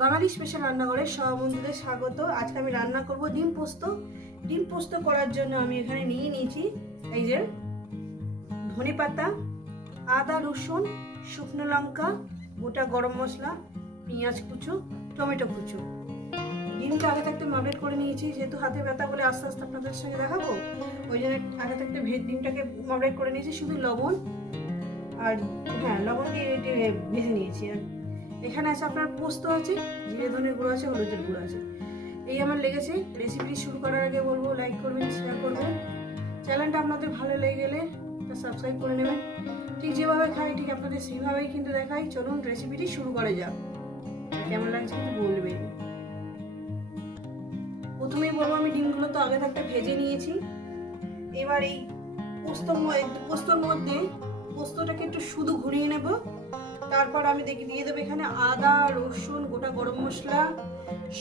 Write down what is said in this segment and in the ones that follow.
বাঙালি special রান্নাঘরে সব বন্ধুদের স্বাগত। আজকে আমি রান্না করব ডিম পোস্ত। ডিম পোস্ত করার জন্য আমি এখানে নিয়ে নিয়েছি এই যে ধনে পাতা, আদা, রসুন, শুকনো লঙ্কা, গোটা গরম মশলা, পেঁয়াজ কুচো, টমেটো কুচো। ডিমটা আগে থাকতে মাবলেট করে নিয়েছি, যেহেতু হাতে ব্যথা বলে আস্তে আস্তে আপনাদের সঙ্গে দেখাবো, ওই জন্য আগে থাকতে ডিমটাকে মাবলেট করে নিয়েছি, শুধু লবণ আর হ্যাঁ লবণ দিয়ে ভেজে নিয়েছি আর এখানে আছে আপনার পোস্ত আছে, জিরে ধনের গুঁড়ো আছে, হলুদের গুঁড়ো আছে। এই আমার লেগেছে। রেসিপি শুরু করার আগে বলব লাইক করবেন শেয়ার করবেন। চ্যানেলটা আপনাদের ভালো লেগে গেলে সাবস্ক্রাইব করে নেবেন। ঠিক যেভাবে খাই, ঠিক আপনাদের সেইভাবেই কিন্তু দেখাই। চলুন রেসিপিটি শুরু করা যাক। কেমন লাগছে কিন্তু বলবেন প্রথমেই বলব, আমি ডিমগুলো তো আগে থাকতে ভেজে নিয়েছি। এবার এই পোস্ত পোস্তর মধ্যে পোস্তটাকে একটু শুধু ঘুরিয়ে নেব। তারপর আমি দেখি, দিয়ে দেবো এখানে আদা, রসুন, গোটা গরম মশলা,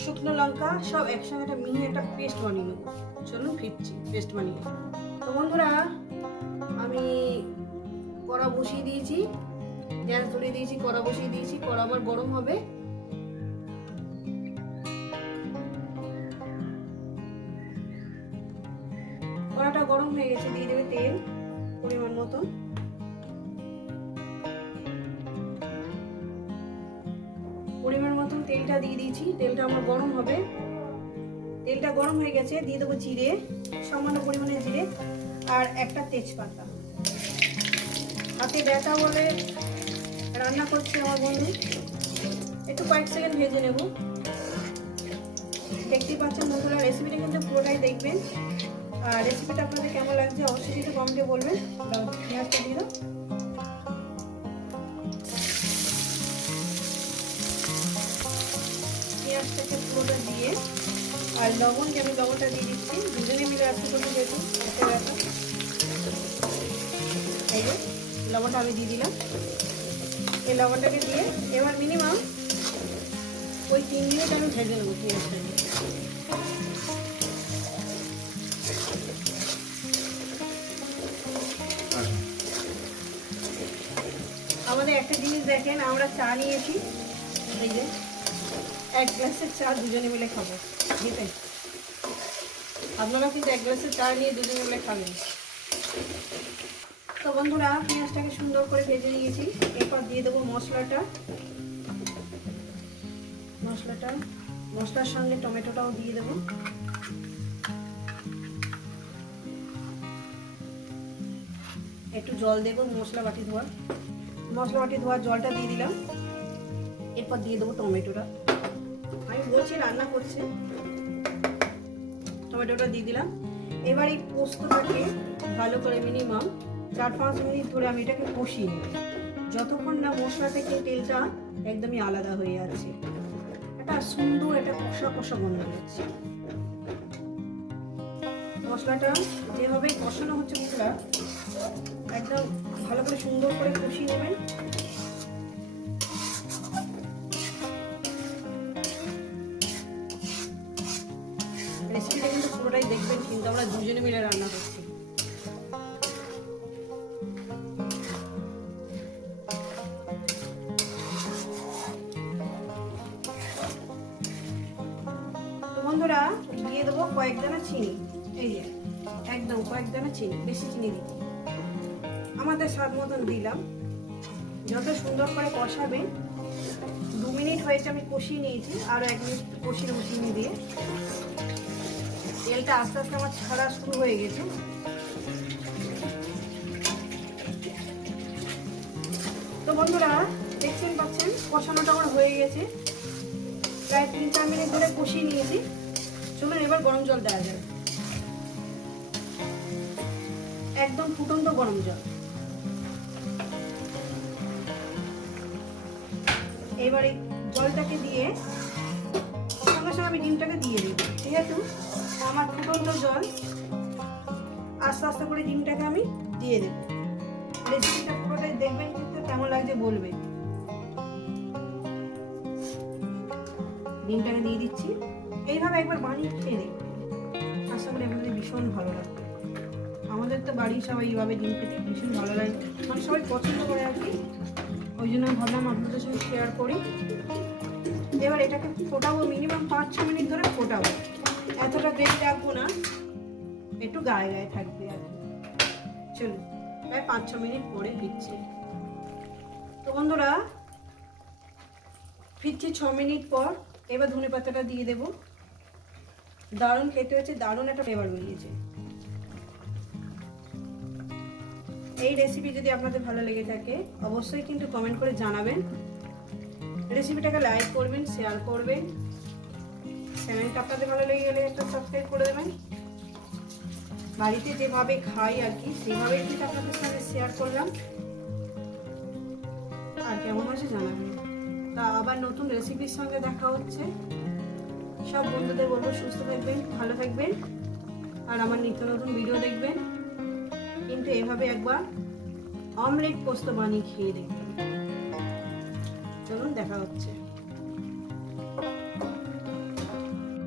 শুকনো লঙ্কা, সব একসঙ্গে একটা মিহি একটা পেস্ট বানিয়ে নেব। চলুন ফিরছি, পেস্ট বানিয়ে তো বন্ধুরা, আমি কড়া বসিয়ে দিয়েছি, গ্যাস ধরিয়ে দিয়েছি, কড়া বসিয়ে দিয়েছি, কড়া আমার গরম হবে। কড়াটা গরম হয়ে গেছে, দিয়ে দেবে তেল, পরিমাণ মতো। মতন তেলটা দিয়ে দিয়েছি। তেলটা আমার গরম হবে। তেলটা গরম হয়ে গেছে, দিয়ে দেবো জিরে, সামান্য পরিমাণে জিরে আর একটা তেজপাতা। হাতে ব্যথা বলে রান্না করছে আমার বন্ধু। একটু কয়েক সেকেন্ড ভেজে নেব। দেখতেই পাচ্ছেন বন্ধুরা রেসিপিটা কিন্তু পুরোটাই দেখবেন। আর রেসিপিটা আপনাদের কেমন লাগছে অবশ্যই কিন্তু কমেন্টে বলবেন। পেঁয়াজটা দিয়ে পেঁয়াজটাকে পুরোটা দিয়ে, আর লবণ যে আমি লবণটা দিয়ে দিচ্ছি। দুজনে মিলে আসতে করব যেহেতু লবণটা আমি দিয়ে দিলাম। এই লবণটাকে দিয়ে এবার মিনিমাম ওই তিন মিনিট আমি ভেজে নেব পেঁয়াজটাকে আমাদের একটা জিনিস দেখেন, আমরা চা নিয়েছি। এই যে এক গ্লাসের চা দুজনে মিলে খাব। বুঝলেন আপনারা কিন্তু এক গ্লাসের চা নিয়ে দুজনে মিলে খাবেন তো বন্ধুরা, পেঁয়াজটাকে সুন্দর করে ভেজে নিয়েছি। এরপর দিয়ে দেবো মশলাটা। মশলাটা, মশলার সঙ্গে টমেটোটাও দিয়ে দেবো। একটু জল দেবো মশলা বাটি ধোয়ার। মশলা বাটি ধোয়ার জলটা দিয়ে দিলাম। এরপর দিয়ে দেবো টমেটোটা। রান্না করছি। টমেটোটা দিয়ে দিলাম। এবার এই পোস্তটাকে ভালো করে মিনিমাম চার পাঁচ মিনিট ধরে আমি এটাকে কষিয়ে নেব যতক্ষণ না মশলা থেকে তেলটা একদমই আলাদা হয়ে যাচ্ছে। একটা সুন্দর একটা কষা কষা গন্ধ হচ্ছে। মশলাটা যেভাবে কষানো হচ্ছে মশলা, একদম ভালো করে সুন্দর করে কষিয়ে নেবেন। দেখবেন কিন্তু আমরা দুজনে মিলে রান্না করছি। বন্ধুরা, দিয়ে দেবো কয়েক দানা চিনি। এই যে, একদম কয়েক দানা চিনি, বেশি চিনি দিই। আমাদের স্বাদ মতন দিলাম। যত সুন্দর করে কষাবে, দু মিনিট হয়েছে আমি কষিয়ে নিয়েছি আরও এক মিনিট কষিয়ে উঠিয়ে দিয়ে। তেলটা আস্তে আস্তে আমার ছাড়া শুরু হয়ে গেছে। তো বন্ধুরা দেখছেন পাচ্ছেন, কষানোটা আমার হয়ে গেছে। প্রায় তিন চার মিনিট ধরে কষিয়ে নিয়েছি। চলুন এবার গরম জল দেওয়া যাবে একদম ফুটন্ত গরম জল। এবারে জলটাকে দিয়ে সঙ্গে সঙ্গে আমি ডিমটাকে দিয়ে দিই যেহেতু আমার ফুটন্ত জল। আস্তে আস্তে করে ডিমটাকে আমি দিয়ে দেবো। রেসিপিটা পুরোটাই দেখবেন কিন্তু কেমন লাগছে বলবেন ডিমটাকে দিয়ে দিচ্ছি। এইভাবে একবার বানিয়ে খেয়ে দেখবেন। আশা করি আপনাদের ভীষণ ভালো লাগবে। আমাদের তো বাড়ির সবাই এইভাবে ডিম খেতে ভীষণ ভালো লাগে। মানে সবাই পছন্দ করে আর কি। ওই জন্য ভাবলাম আপনাদের সঙ্গে শেয়ার করি। এবার এটাকে ফোটাবো মিনিমাম পাঁচ ছ মিনিট ধরে ফোটাবো। এতটা গ্রেভি রাখব না। একটু গায়ে গায়ে থাকবে আর কি। প্রায় পাঁচ, ছ মিনিট পরে ফিরছি। তো বন্ধুরা, ফিরছি ছ মিনিট পর। এবার ধনে পাতাটা দিয়ে দেবো। দারুণ খেতে হচ্ছে দারুণ একটা ফ্লেভার বেরিয়েছে। এই রেসিপি যদি আপনাদের ভালো লেগে থাকে, অবশ্যই কিন্তু কমেন্ট করে জানাবেন। রেসিপিটাকে লাইক করবেন শেয়ার করবেন। চ্যানেলটা আপনাদের ভালো লেগে গেলে একটা সাবস্ক্রাইব করে দেবেন। বাড়িতে যেভাবে খাই আর কি, সেভাবেই কিন্তু আপনাদের সঙ্গে শেয়ার করলাম। আর কেমন হয়েছে জানাবেন। তা আবার নতুন রেসিপির সঙ্গে দেখা হচ্ছে। সব বন্ধুদের বলব সুস্থ থাকবেন, ভালো থাকবেন। আর আমার নিত্য নতুন ভিডিও দেখবেন। কিন্তু এভাবে একবার অমলেট পোস্ত বানিয়ে খেয়ে দেখবেন। চলুন, দেখা হচ্ছে।